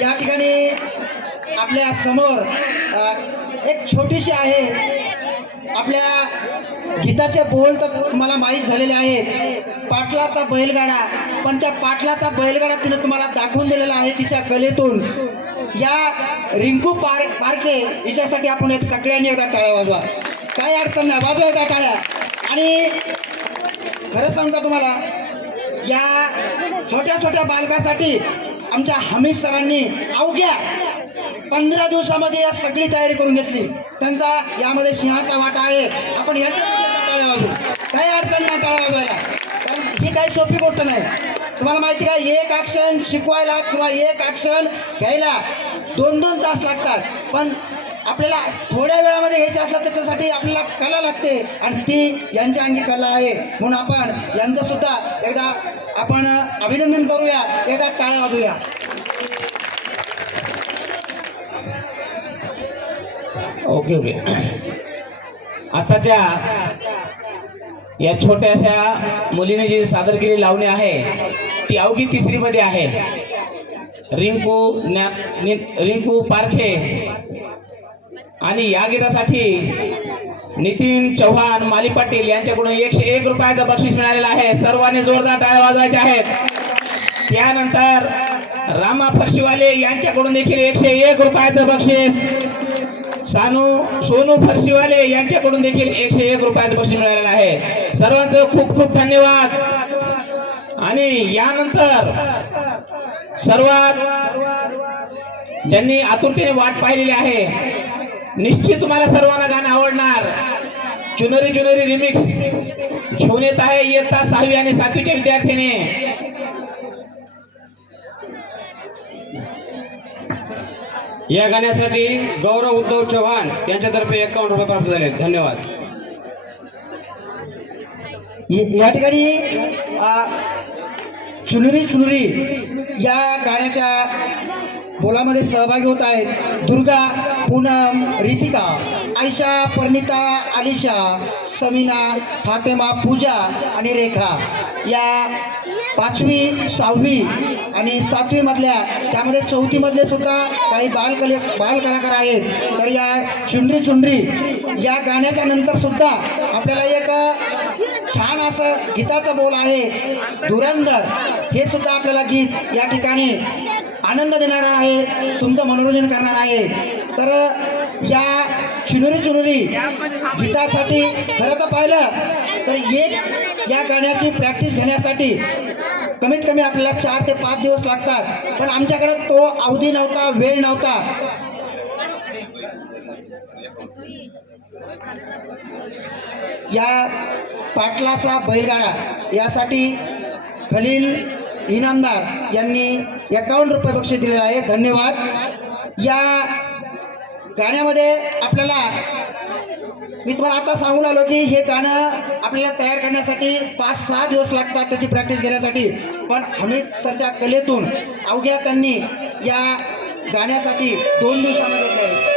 या ठिकाणी आपल्या समोर एक छोटीशी आहे, आपल्या गीताचे बोल तर तुम्हाला माहीत झालेले आहेत, पाटलाचा बैलगाडा. पण त्या पाटलाचा बैलगाडा तिने तुम्हाला दाखवून दिलेला आहे तिच्या कलेतून. या रिंकू पारखे हिच्यासाठी आपण एक सगळ्यांनी एकदा टाळ्या वाजवा. काही अडचण नाही, वाजवा एकदा टाळ्या. आणि खरं सांगता तुम्हाला, या छोट्या छोट्या बालकासाठी आमच्या हमीद सरांनी अवघ्या 15 दिवसामध्ये या सगळी तयारी करून घेतली. त्यांचा यामध्ये सिंहाचा वाटा आहे. आपण याच्यामध्ये टाळ्या वाजवू, काही अडचण नाही टाळ्या वाजवायला, कारण ही काही सोपी गोष्ट नाही. तुम्हाला माहिती का, एक ॲक्शन शिकवायला किंवा एक ॲक्शन घ्यायला 2-2 तास लागतात. पण आपल्याला थोड्या वेळामध्ये घ्यायचं असलं त्याच्यासाठी आपल्याला कला लागते, आणि ती यांच्या अंगी कला आहे. म्हणून आपण यांचं सुद्धा एकदा आपण अभिनंदन करूया, एकदा टाळ्या वाजवूया. ओके. आताच्या या छोट्याशा मुलीने जी सादर केलेली लावणी आहे ती अवघी तिसरीमध्ये आहे. रिंकू पारखे आणि या गीतासाठी नितीन चव्हाण माली पाटील यांच्याकडून 101 रुपयाचं बक्षीस मिळालेलं आहे. सर्वांनी जोरदार टाळ्या वाजवायच्या आहेत. त्यानंतर रामा फरशीवाले यांच्याकडून देखील 101 रुपयाचं बक्षीस. सोनू फरशीवाले यांच्याकडून देखील 101 रुपयाचं बक्षीस मिळालेलं आहे. सर्वांचं खूप खूप धन्यवाद. आणि यानंतर सर्वात ज्यांनी आतुरतेने वाट पाहिलेली आहे, निश्चित तुम्हाला सर्वांना गाणं आवडणार. चुनरी चुनरी रिमिक्स घेऊन येत आहे इयत्ता 6वी आणि 7वीच्या विद्यार्थ्यांनी. या गाण्यासाठी गौरव उद्धव चव्हाण यांच्यातर्फे 51 रुपये प्राप्त झाले. धन्यवाद. या ठिकाणी चुनरी चुनरी या गाण्याच्या बोलामध्ये सहभागी होत आहेत दुर्गा, पूनम, रितिका, आयशा, परिणिता, आलिशा, समीना, फातेमा, पूजा आणि रेखा. या 5वी, 6वी आणि 7वी मधल्या, त्यामध्ये 4थी मधले सुद्धा काही बाल कलाकार आहेत. तर या चुनरी चुनरी या गाण्याच्या नंतर सुद्धा आपल्याला एक छान असं गीताचं बोल आहे धुरंधर, हे सुद्धा आपल्याला गीत या ठिकाणी आनंद देणार आहे, तुमचं मनोरंजन करणार आहे. तर या चुनरी चुनरी गीतासाठी खरं तर पाहिलं तर एक या गाण्याची प्रॅक्टिस घेण्यासाठी कमीत कमी आपल्याला 4 ते 5 दिवस लागतात. पण आमच्याकडे तो अवधी नव्हता, वेळ नव्हता. या पाटलाचा बैलगाडा यासाठी खलील इनामदार यांनी 51 रुपये बक्षीस दिलेलं आहे. धन्यवाद. या गाण्यामध्ये आपल्याला मी तुम्हाला आता सांगून आलो की हे गाणं आपल्याला तयार करण्यासाठी 5-6 दिवस लागतात त्याची प्रॅक्टिस घेण्यासाठी. पण हमीद सरच्या कलेतून अवघ्या त्यांनी या गाण्यासाठी 2 दिवसामध्ये